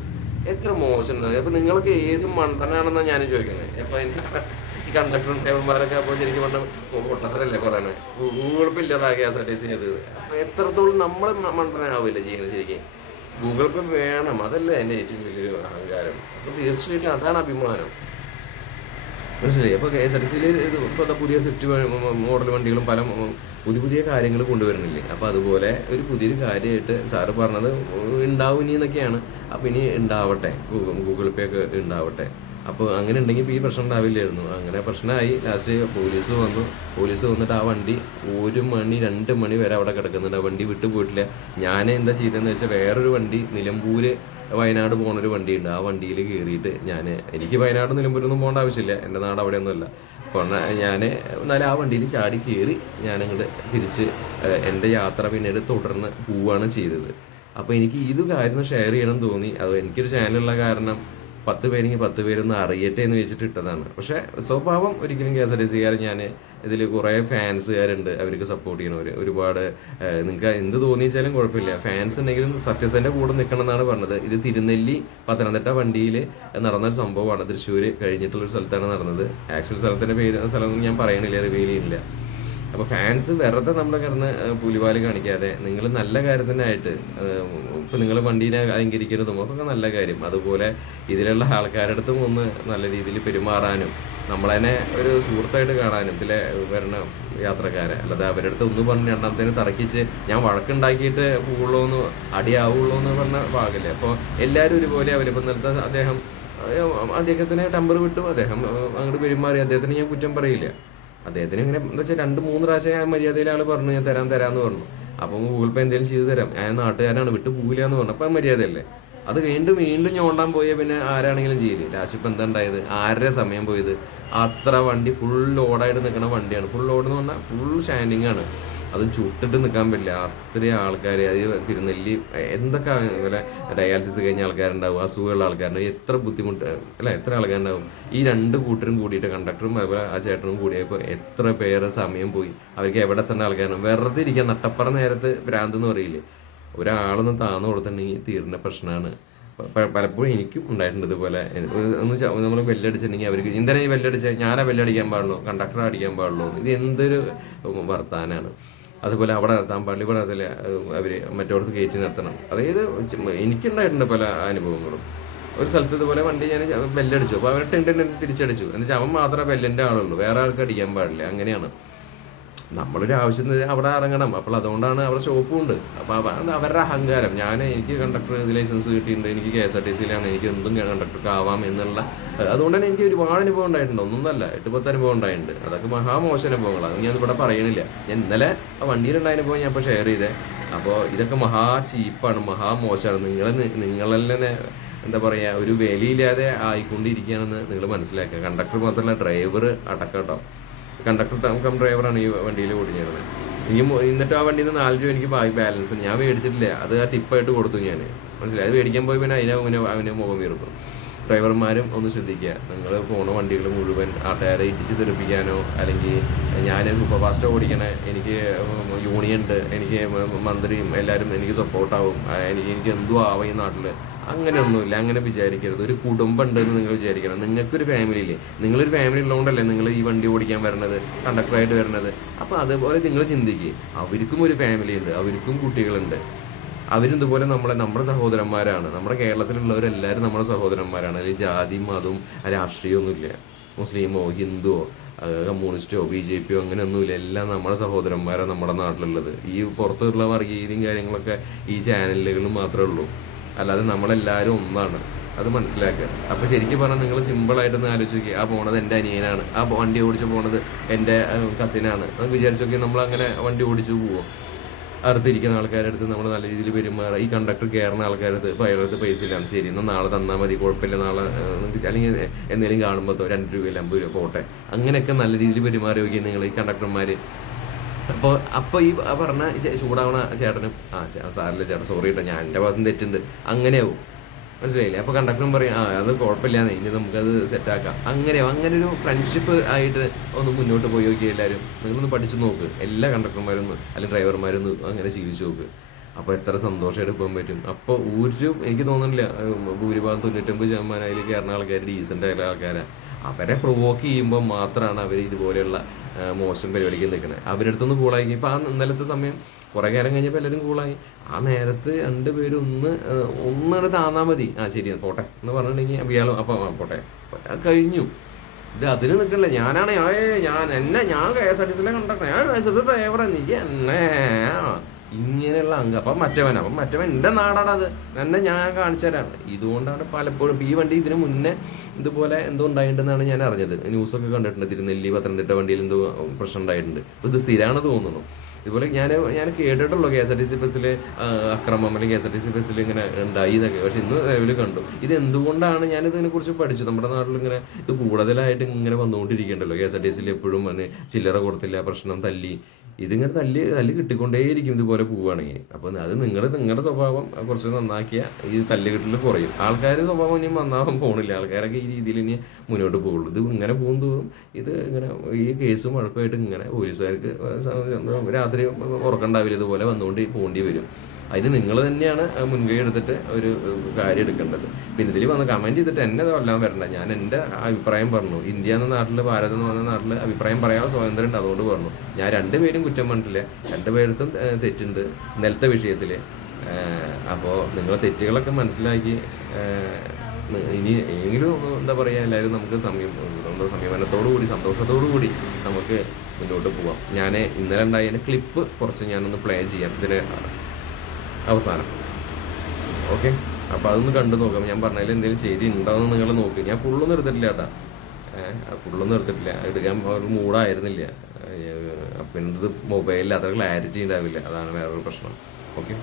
എത്ര മോശം അപ്പൊ നിങ്ങൾക്ക് ഏത് മണ്ടനാണെന്നാണ് ഞാൻ ചോദിക്കുന്നത്. അപ്പൊ ഈ കണ്ടക്ടർ ഡ്രൈവർമാരൊക്കെ അപ്പോൾ ശരിക്കും പറഞ്ഞ പൊട്ടത്തരല്ലേ കുറേ ഗൂഗിൾ പേ ഇല്ലടാ K S R T C ചെയ്തത് അപ്പൊ എത്രത്തോളം നമ്മൾ മണ്ടനാവില്ല ചെയ്യുന്നത് ശരിക്കും? ഗൂഗിൾ പേ വേണം. അതല്ലേ എന്റെ ഏറ്റവും വലിയൊരു അഹങ്കാരം. അപ്പോൾ തീർച്ചയായിട്ടും അതാണ് അഭിമാനം. മനസ്സിലായി? അപ്പോൾ കെ എസ് ആർ ടി സിയിൽ ഇപ്പോൾ പുതിയ സ്വിഫ്റ്റ് മോഡൽ വണ്ടികളും പല പുതിയ പുതിയ കാര്യങ്ങൾ കൊണ്ടുവരുന്നില്ലേ? അപ്പോൾ അതുപോലെ ഒരു പുതിയൊരു കാര്യമായിട്ട് സാറ് പറഞ്ഞത് ഉണ്ടാവും ഇനി എന്നൊക്കെയാണ് അപ്പോൾ ഇനി ഉണ്ടാവട്ടെ. ഗൂഗിൾ പേ ഒക്കെ ഉണ്ടാവട്ടെ. അപ്പോൾ അങ്ങനെ ഉണ്ടെങ്കിൽ ഈ പ്രശ്നം ഉണ്ടാവില്ലായിരുന്നു. അങ്ങനെ പ്രശ്നമായി. ലാസ്റ്റ് പോലീസ് വന്നു. പോലീസ് വന്നിട്ട് ആ വണ്ടി ഒരു മണി രണ്ട് മണി വരെ അവിടെ കിടക്കുന്നുണ്ട്. വണ്ടി വിട്ടു പോയിട്ടില്ല. ഞാൻ എന്താ ചെയ്തതെന്ന് വെച്ചാൽ വേറൊരു വണ്ടി നിലമ്പൂര് വയനാട് പോണൊരു വണ്ടിയുണ്ട്. ആ വണ്ടിയിൽ കയറിയിട്ട് ഞാൻ എനിക്ക് വയനാട് നിലമ്പൂരൊന്നും പോകേണ്ട ആവശ്യമില്ല. എന്റെ നാട് അവിടെയൊന്നുമല്ല. ഞാൻ എന്നാലും ആ വണ്ടിയിൽ ചാടി കയറി ഞാനങ്ങോട്ട് തിരിച്ച് എന്റെ യാത്ര പിന്നീട് തുടർന്ന് പോവുകയാണ് ചെയ്തത്. അപ്പോൾ എനിക്ക് ഇത് കാര്യം ഷെയർ ചെയ്യണം തോന്നി. അത് എനിക്കൊരു ചാനലുള്ള കാരണം. പത്ത് പേരെങ്കിൽ പത്ത് പേരൊന്ന് അറിയട്ടെ എന്ന് വെച്ചിട്ട് ഇട്ടതാണ്. പക്ഷേ സ്വഭാവം ഒരിക്കലും കെ എസ് ആർ ടി സിക്കാരൻ ഞാൻ ഇതിൽ കുറേ ഫാൻസുകാരുണ്ട് അവർക്ക് സപ്പോർട്ട് ചെയ്യണവർ ഒരുപാട് നിങ്ങൾക്ക് എന്ത് തോന്നിച്ചാലും കുഴപ്പമില്ല. ഫാൻസ് ഉണ്ടെങ്കിലും സത്യത്തിന്റെ കൂടെ നിൽക്കണം എന്നാണ് പറഞ്ഞത്. ഇത് തിരുനെല്ലി പത്തനംതിട്ട വണ്ടിയിൽ നടന്നൊരു സംഭവമാണ്. തൃശ്ശൂർ കഴിഞ്ഞിട്ടുള്ളൊരു സ്ഥലത്താണ് നടന്നത്. ആക്ച്വൽ സ്ഥലത്തിന്റെ പേര് സ്ഥലമൊന്നും ഞാൻ പറയണില്ല റിവീൽ ചെയ്യുന്നില്ല അപ്പോൾ ഫാൻസ് വെറുതെ നമ്മളെ കിടന്ന് പുലിപാൽ കാണിക്കാതെ നിങ്ങൾ നല്ല കാര്യത്തിനായിട്ട് ഇപ്പം നിങ്ങൾ വണ്ടീനെ അലങ്കരിക്കരുതും അതൊക്കെ നല്ല കാര്യം. അതുപോലെ ഇതിലുള്ള ആൾക്കാരുടെ അടുത്തും ഒന്ന് നല്ല രീതിയിൽ പെരുമാറാനും നമ്മളതിനെ ഒരു സുഹൃത്തായിട്ട് കാണാനും ഇതിലെ വരണ യാത്രക്കാരെ അല്ലാതെ അവരുടെ അടുത്ത് ഒന്ന് പറഞ്ഞ് രണ്ടാമത്തേന് തറക്കിച്ച് ഞാൻ വഴക്കുണ്ടാക്കിയിട്ട് പോകുള്ളൂ എന്ന് അടിയാവുള്ളൂ എന്ന് പറഞ്ഞ ഭാഗമില്ല അപ്പോൾ എല്ലാവരും ഒരുപോലെ അവരിപ്പം നിലത്തെ അദ്ദേഹം അദ്ദേഹത്തിന് ടമ്പർ വിട്ടു അദ്ദേഹം അങ്ങോട്ട് പെരുമാറി അദ്ദേഹത്തിന് ഞാൻ കുറ്റം പറയില്ല. അദ്ദേഹത്തിന് ഇങ്ങനെ എന്താ വെച്ചാൽ രണ്ട് മൂന്ന് പ്രാവശ്യം ഞാൻ മര്യാദയിൽ ആൾ പറഞ്ഞു ഞാൻ തരാൻ തരാമെന്ന് പറഞ്ഞു. അപ്പം ഗൂഗിൾ പേ എന്തെങ്കിലും ചെയ്തു തരാം. ഞാൻ നാട്ടുകാരാണ് വിട്ടു പോകില്ല എന്ന് പറഞ്ഞു. അപ്പം മര്യാദയല്ലേ? അത് വീണ്ടും വീണ്ടും ഞോണ്ടാൻ പോയ പിന്നെ ആരാണെങ്കിലും ചെയ്യില്ല രാശിപ്പ് എന്താ ഉണ്ടായത്? ആരുടെ സമയം പോയത്? അത്ര വണ്ടി ഫുൾ ലോഡായിട്ട് നിൽക്കുന്ന വണ്ടിയാണ്. ഫുൾ ലോഡ് എന്ന് പറഞ്ഞാൽ ഫുൾ സ്റ്റാൻഡിങ് ആണ്. അത് ചുട്ടിട്ട് നിൽക്കാൻ പറ്റില്ല. അത്രയും ആൾക്കാർ അത് തിരുനെല്ലി എന്തൊക്കെ ഇവരെ ഡയാലിസിസ് കഴിഞ്ഞ ആൾക്കാരുണ്ടാവും അസുഖമുള്ള ആൾക്കാരുണ്ടാവും എത്ര ബുദ്ധിമുട്ട് അല്ല എത്ര ആൾക്കാരുണ്ടാവും. ഈ രണ്ട് കൂട്ടരും കൂടിയിട്ട് കണ്ടക്ടറും അതുപോലെ ആ ചേട്ടനും കൂടിയപ്പോൾ എത്ര പേരെ സമയം പോയി. അവർക്ക് എവിടെ തന്നെ ആൾക്കാരുണ്ടാവും വെറുതെ ഇരിക്കാൻ നട്ടപ്പറ നേരത്ത് ഭ്രാന്ത് എന്ന് പറയില്ലേ? ഒരാളൊന്ന് താന്നു കൊടുത്തിട്ടുണ്ടെങ്കിൽ തീർന്ന പ്രശ്നമാണ്. പലപ്പോഴും എനിക്കും ഉണ്ടായിട്ടുണ്ട് ഇതുപോലെ. ഒന്ന് നമ്മൾ വെല്ലടിച്ചിട്ടുണ്ടെങ്കിൽ അവർക്ക് എന്തിനാ ഈ വെല്ലടിച്ചാൽ ഞാനാ വെല്ലടിക്കാൻ പാടുള്ളൂ കണ്ടക്ടറെ അടിക്കാൻ പാടുള്ളൂ. ഇത് എന്തൊരു വർത്താനാണ്. അതുപോലെ അവിടെ നടത്താം പാടില്ല. ഇവിടെ നിർത്തില്ല അവർ മറ്റോടത്ത് കയറ്റി നിർത്തണം. അതായത് എനിക്കുണ്ടായിട്ടുണ്ട് പല അനുഭവങ്ങളും. ഒരു സ്ഥലത്ത് ഇതുപോലെ വണ്ടി ഞാൻ ബെല്ലടിച്ചു അപ്പോൾ അവരുടെ ടെൻ ടെൻ തിരിച്ചടിച്ചു. എന്നുവെച്ചാൽ അവൻ മാത്രമേ ബെല്ലിന്റെ ആളുള്ളൂ. വേറെ ആൾക്ക് അടിക്കാൻ പാടില്ല. അങ്ങനെയാണ്. നമ്മളൊരു ആവശ്യത്തിന് അവിടെ ഇറങ്ങണം. അപ്പോൾ അതുകൊണ്ടാണ് അവിടെ ഷോപ്പും ഉണ്ട്. അപ്പോൾ അതാണ് അവരുടെ അഹങ്കാരം. ഞാൻ എനിക്ക് കണ്ടക്ടർ ലൈസൻസ് കിട്ടിയിട്ടുണ്ട്. എനിക്ക് കെ എസ് ആർ ടി സിയിലാണ്. എനിക്ക് എന്തും കണ്ടക്ടർക്ക് ആവാം എന്നുള്ള അതുകൊണ്ട് തന്നെ എനിക്ക് ഒരുപാട് അനുഭവം ഉണ്ടായിട്ടുണ്ട്. ഒന്നൊന്നല്ല എട്ട് പത്ത് അനുഭവം ഉണ്ടായിട്ടുണ്ട്. അതൊക്കെ മഹാമോശ അനുഭവങ്ങളാണ് അത് ഞാൻ ഇവിടെ പറയണില്ല. ഞാൻ ഇന്നലെ ആ വണ്ടിയിലുണ്ടായ അനുഭവം ഞാൻ ഇപ്പോൾ ഷെയർ ചെയ്തേ. അപ്പോൾ ഇതൊക്കെ മഹാ ചീപ്പാണ് മഹാമോശമാണ് നിങ്ങൾ നിങ്ങളെല്ലാം എന്താ പറയുക ഒരു വിലയില്ലാതെ ആയിക്കൊണ്ടിരിക്കുകയാണെന്ന് നിങ്ങൾ മനസ്സിലാക്കുക. കണ്ടക്ടർ മാത്രമല്ല ഡ്രൈവർ അടക്കട്ടോ കണ്ടക്ടർ കം ഡ്രൈവറാണ് ഈ വണ്ടിയിൽ ഓടിഞ്ഞിരുന്നത് ഈ എന്നിട്ട് ആ വണ്ടിയിൽ നിന്ന് നാല് രൂപ എനിക്ക് ബാലൻസ് ഞാൻ മേടിച്ചിട്ടില്ല. അത് ആ ടിപ്പായിട്ട് കൊടുത്തു ഞാൻ. മനസ്സിലായി? അത് മേടിക്കാൻ പോയി പിന്നെ അതിനെ അവന് മുഖം വീർക്കും ഡ്രൈവർമാരും ഒന്ന് ശ്രദ്ധിക്കുക. നിങ്ങൾ പോണ വണ്ടികൾ മുഴുവൻ ആ ആട്ടുകാരെ ഇടിച്ച് തെറിപ്പിക്കാനോ അല്ലെങ്കിൽ ഞാൻ സൂപ്പർ ഫാസ്റ്റ് ഓടിക്കണ എനിക്ക് യൂണിയൻ ഉണ്ട് എനിക്ക് മന്ത്രിയും എല്ലാവരും എനിക്ക് സപ്പോർട്ടാവും എനിക്ക് എനിക്ക് എന്തോ ആവും ഈ നാട്ടിൽ അങ്ങനെയൊന്നുമില്ല. അങ്ങനെ വിചാരിക്കരുത്. ഒരു കുടുംബം ഉണ്ടെന്ന് നിങ്ങൾ വിചാരിക്കണം. നിങ്ങൾക്കൊരു ഫാമിലി ഇല്ലേ? നിങ്ങളൊരു ഫാമിലി ഉള്ളതുകൊണ്ടല്ലേ നിങ്ങൾ ഈ വണ്ടി ഓടിക്കാൻ വരണത് കണ്ടക്ടറായിട്ട് വരണത്? അപ്പോൾ അതുപോലെ നിങ്ങൾ ചിന്തിക്കുക അവർക്കും ഒരു ഫാമിലി ഉണ്ട്. അവർക്കും കുട്ടികളുണ്ട്. അവരും ഇതുപോലെ നമ്മളെ നമ്മുടെ സഹോദരന്മാരാണ്. നമ്മുടെ കേരളത്തിലുള്ളവരെല്ലാവരും നമ്മുടെ സഹോദരന്മാരാണ്. അതിൽ ജാതി മതവും രാഷ്ട്രീയമൊന്നുമില്ല. മുസ്ലിമോ ഹിന്ദുവോ കമ്മ്യൂണിസ്റ്റോ ബി ജെ പിയോ അങ്ങനെയൊന്നുമില്ല. എല്ലാം നമ്മുടെ സഹോദരന്മാരാണ് നമ്മുടെ നാട്ടിലുള്ളത്. ഈ പുറത്തുള്ള വർഗീയതയും കാര്യങ്ങളൊക്കെ ഈ ചാനലുകളിൽ മാത്രമേ ഉള്ളൂ. അല്ലാതെ നമ്മളെല്ലാവരും ഒന്നാണ്. അത് മനസ്സിലാക്കുക. അപ്പോൾ ശരിക്കും പറഞ്ഞാൽ നിങ്ങൾ ആലോചിച്ച് ആലോചിക്കുക ആ പോണത് എന്റെ അനിയനാണ്. ആ വണ്ടി ഓടിച്ച് പോണത് എന്റെ കസിനാണ് അത് നോക്കി നമ്മൾ അങ്ങനെ വണ്ടി ഓടിച്ചു പോവോ. അടുത്തിരിക്കുന്ന ആൾക്കാരുടെ അടുത്ത് നമ്മൾ നല്ല രീതിയിൽ പെരുമാറുക ഈ കണ്ടക്ടർ കയറുന്ന ആൾക്കാരുടെ അടുത്ത് ഇപ്പോൾ അയാളുടെ അടുത്ത് പൈസ ഇല്ല ശരി എന്നാൽ നാളെ തന്നാൽ മതി കുഴപ്പമില്ല നാളെ അല്ലെങ്കിൽ എന്തെങ്കിലും കാണുമ്പോൾ രണ്ട് രൂപയില്ല അമ്പത് രൂപ പോട്ടെ. അങ്ങനെയൊക്കെ നല്ല രീതിയിൽ പെരുമാറി നോക്കി നിങ്ങൾ ഈ കണ്ടക്ടർമാർ അപ്പോൾ അപ്പോൾ ഈ പറഞ്ഞ ചൂടാവണ ചേട്ടനും ആ സാറില്ല ചേട്ടൻ സോറി കേട്ടോ ഞാൻ എന്റെ ഭാഗത്തും തെറ്റുണ്ട്. അങ്ങനെയാവും. മനസ്സിലായില്ലേ? അപ്പോൾ കണ്ടക്ടറും പറയും ആ അത് കുഴപ്പമില്ലാന്ന്. ഇനി നമുക്കത് സെറ്റാക്കാം അങ്ങനെ അങ്ങനെ ഒരു ഫ്രണ്ട്ഷിപ്പ് ആയിട്ട് ഒന്ന് മുന്നോട്ട് പോയി നോക്കി എല്ലാവരും നിങ്ങളൊന്ന് പഠിച്ചു നോക്ക്. എല്ലാ കണ്ടക്ടർമാരും അല്ലെങ്കിൽ ഡ്രൈവർമാരും അങ്ങനെ ശീലിച്ചു നോക്ക്. അപ്പോൾ എത്ര സന്തോഷമായിട്ട് പോകാൻ പറ്റും. അപ്പോൾ ഒരു എനിക്ക് തോന്നുന്നില്ല ഭൂരിഭാഗം തൊണ്ണൂറ്റൊമ്പത് ശതമാനം അതിൽ കയറുന്ന ആൾക്കാർ ഡീസന്റ് ആയിട്ടുള്ള ആൾക്കാരാണ് അവരെ പ്രൊവോക്ക് ചെയ്യുമ്പോൾ മാത്രമാണ് അവർ ഇതുപോലെയുള്ള മോശം പരിപാടിക്ക് നിൽക്കുന്നത് അവരുടെ കൂളായി ഇപ്പോൾ ആ ഇന്നലത്തെ സമയം കുറേ കാലം കഴിഞ്ഞപ്പോൾ എല്ലാവരും കൂളായി. ആ നേരത്ത് രണ്ട് പേര് ഒന്ന് ആ, ഒന്നാണ് താന്നാ മതി. ആ ശരി പോട്ടെ എന്ന് പറഞ്ഞിട്ടുണ്ടെങ്കിൽ അയാൾ അപ്പം പോട്ടെ. കഴിഞ്ഞു. ഇത് അതിന് നിൽക്കണില്ല ഞാനാണ് ഏ ഞാൻ എന്നെ ഞാൻ കെ എസ് ആർ ടി സിയിലെ കണ്ടക്ടർ ഞാൻ കെ എസ് ആർ ടി ഡ്രൈവറാണ് നീ എന്നെ ഇങ്ങനെയുള്ള അംഗം. അപ്പം മറ്റവൻ അപ്പം മറ്റവൻ എന്റെ നാടാണ് അത്. എന്നെ ഞാൻ കാണിച്ചു തരാം. ഇതുകൊണ്ടാണ് പലപ്പോഴും ഈ വണ്ടി ഇതിന് മുന്നേ ഇതുപോലെ എന്തോ ഉണ്ടായിട്ടുണ്ടെന്നാണ് ഞാൻ അറിഞ്ഞത്. ന്യൂസൊക്കെ കണ്ടിട്ടുണ്ട്. തിരുനെല്ലി പത്തനംതിട്ട വണ്ടിയിൽ എന്തോ പ്രശ്നം ഉണ്ടായിട്ടുണ്ട്. ഇത് സ്ഥിരമാണ് തോന്നുന്നു. ഇതുപോലെ ഞാൻ ഞാൻ കേട്ടിട്ടുള്ളൂ K S R T C ബസ്സിൽ അക്രമം അല്ലെങ്കിൽ K S R T C ബസ്സിൽ ഇങ്ങനെ ഉണ്ടായി എന്നൊക്കെ. പക്ഷെ ഇന്ന് നിലവിൽ കണ്ടു. ഇത് എന്തുകൊണ്ടാണ് ഞാൻ ഇതിനെ കുറിച്ച് പഠിച്ചു? നമ്മുടെ നാട്ടിൽ ഇങ്ങനെ ഇത് കൂടുതലായിട്ട് ഇങ്ങനെ വന്നുകൊണ്ടിരിക്കണ്ടല്ലോ കെ എസ് ആർ ടി സിയിൽ എപ്പോഴും ചില്ലറ കൊടുത്തില്ല പ്രശ്നം തല്ലി. ഇതിങ്ങനെ തല്ലി തല്ലി കിട്ടിക്കൊണ്ടേയിരിക്കും ഇതുപോലെ പോവുകയാണെങ്കിൽ അപ്പോൾ അത് നിങ്ങൾ നിങ്ങളുടെ സ്വഭാവം കുറച്ച് നന്നാക്കിയാൽ ഈ തല്ല് കിട്ടൽ കുറയും. ആൾക്കാരുടെ സ്വഭാവം ഇനി നന്നാവാൻ പോകണില്ല ആൾക്കാരൊക്കെ ഈ രീതിയിൽ ഇനി മുന്നോട്ട് പോകുള്ളൂ ഇത് ഇങ്ങനെ പോകും തോറും ഇത് ഇങ്ങനെ ഈ കേസും വഴക്കമായിട്ട് ഇങ്ങനെ പോലീസുകാർക്ക് രാത്രി ഉറക്കണ്ടാവില്ല ഇതുപോലെ വന്നുകൊണ്ട് പോകേണ്ടി വരും. അതിന് നിങ്ങൾ തന്നെയാണ് മുൻകൈ എടുത്തിട്ട് ഒരു കാര്യം എടുക്കേണ്ടത്. പിന്നെ ഇതിൽ വന്ന് കമന്റ് ചെയ്തിട്ട് എന്നെ കൊല്ലാൻ വരണ്ട. ഞാൻ എന്റെ അഭിപ്രായം പറഞ്ഞു. ഇന്ത്യ എന്ന നാട്ടിൽ ഭാരതം എന്ന് പറഞ്ഞ നാട്ടിൽ അഭിപ്രായം പറയാനുള്ള സ്വാതന്ത്ര്യം ഉണ്ട്. അതുകൊണ്ട് പറഞ്ഞു. ഞാൻ രണ്ടുപേരും കുറ്റം പറഞ്ഞിട്ടില്ല. രണ്ടുപേർക്കും ഏഹ്, തെറ്റുണ്ട് നിലത്തെ വിഷയത്തിൽ അപ്പോൾ നിങ്ങളെ തെറ്റുകളൊക്കെ മനസ്സിലാക്കി ഇനി എങ്കിലും എന്താ പറയുക എല്ലാവരും നമുക്ക് നമ്മുടെ സംയമനത്തോടു കൂടി സന്തോഷത്തോടു കൂടി നമുക്ക് മുന്നോട്ട് പോവാം. ഞാൻ ഇന്നലെ ഉണ്ടായ ക്ലിപ്പ് കുറച്ച് ഞാനൊന്ന് പ്ലേ ചെയ്യാം. ഇതിന് അവസാനം. ഓക്കെ? അപ്പോൾ അതൊന്ന് കണ്ടു നോക്കാം. ഞാൻ പറഞ്ഞതിൽ എന്തെങ്കിലും ശരി ഉണ്ടോയെന്ന് നിങ്ങൾ നോക്ക്. ഞാൻ ഫുള്ളൊന്നും എടുത്തിട്ടില്ല കേട്ടാ. ഫുള്ളൊന്നും എടുത്തിട്ടില്ല. എടുക്കാൻ ഒരു മൂടായിരുന്നില്ല പിന്നെ ഇത് മൊബൈലിൽ അത്ര ക്ലാരിറ്റി ഉണ്ടാവില്ല. അതാണ് വേറൊരു പ്രശ്നം. ഓക്കെ.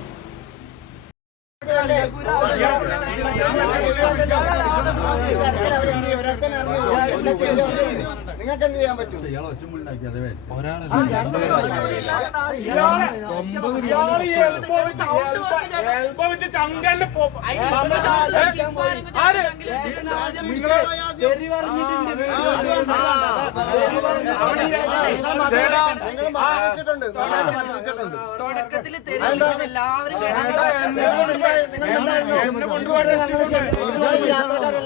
നിങ്ങൾക്ക് എന്ത് ചെയ്യാൻ പറ്റും? മദ്യപിച്ചിട്ടുണ്ട് തുടക്കത്തിൽ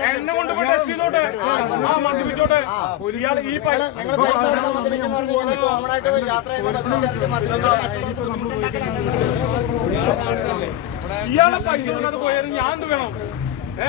എന്നെ ടെസ്റ്റ് ചെയ്തോട്ടെ ആ മദ്യപിച്ചോട്ടെ ഇയാൾ ഈ ഇയാളെ പൈസ കൊണ്ടത് പോയാലും ഞാൻ എന്ത് വേണം ഏ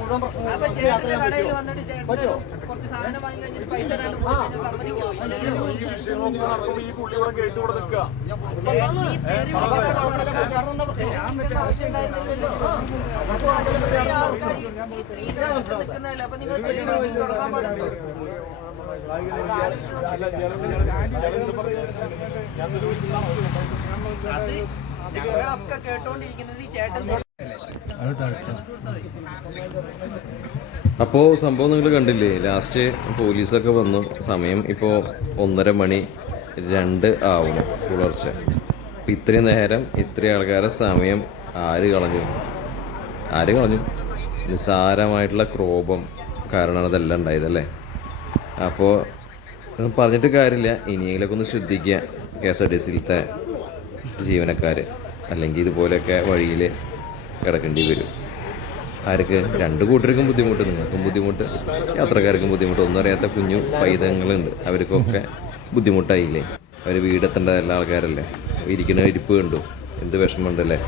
മുഴുവൻ പ്രശ്നം യാത്ര ചെയ്യാൻ പറ്റുമോ ഈ പുള്ളി ഇവിടെ കേട്ട് നിൽക്കുക അത് ഞങ്ങളൊക്കെ കേട്ടോണ്ടിരിക്കുന്നത് ഈ ചേട്ടൻ അപ്പോൾ സംഭവം നിങ്ങൾ കണ്ടില്ലേ? ലാസ്റ്റ് പോലീസൊക്കെ വന്നു. സമയം ഇപ്പോൾ ഒന്നര മണി രണ്ട് ആവണം പുലർച്ചെ. അപ്പം ഇത്രയും നേരം ഇത്രയും ആൾക്കാരെ സമയം ആര് കളഞ്ഞു? ആര് കളഞ്ഞു? നിസ്സാരമായിട്ടുള്ള ക്രോപം കാരണമാണ് ഇതെല്ലാം ഉണ്ടായതല്ലേ അപ്പോൾ പറഞ്ഞിട്ട് കാര്യമില്ല. ഇനിയെങ്കിലൊക്കെ ഒന്ന് ശ്രദ്ധിക്കുക കെ എസ് ആർ ടി സിയിലത്തെ ജീവനക്കാർ അല്ലെങ്കിൽ ഇതുപോലെയൊക്കെ വഴിയിൽ കിടക്കേണ്ടി വരും. ആർക്ക് രണ്ട് കൂട്ടർക്കും ബുദ്ധിമുട്ട് നിങ്ങൾക്കും ബുദ്ധിമുട്ട്. യാത്രക്കാർക്കും ബുദ്ധിമുട്ട്. ഒന്നും അറിയാത്ത കുഞ്ഞു പൈതങ്ങളുണ്ട്. അവർക്കൊക്കെ ബുദ്ധിമുട്ടായില്ലേ? അവർ വീടെത്തേണ്ട എല്ലാ ആൾക്കാരല്ലേ? ഇരിക്കുന്ന ഇരിപ്പ് കണ്ടു. എന്ത് വിഷമമുണ്ടല്ലേ?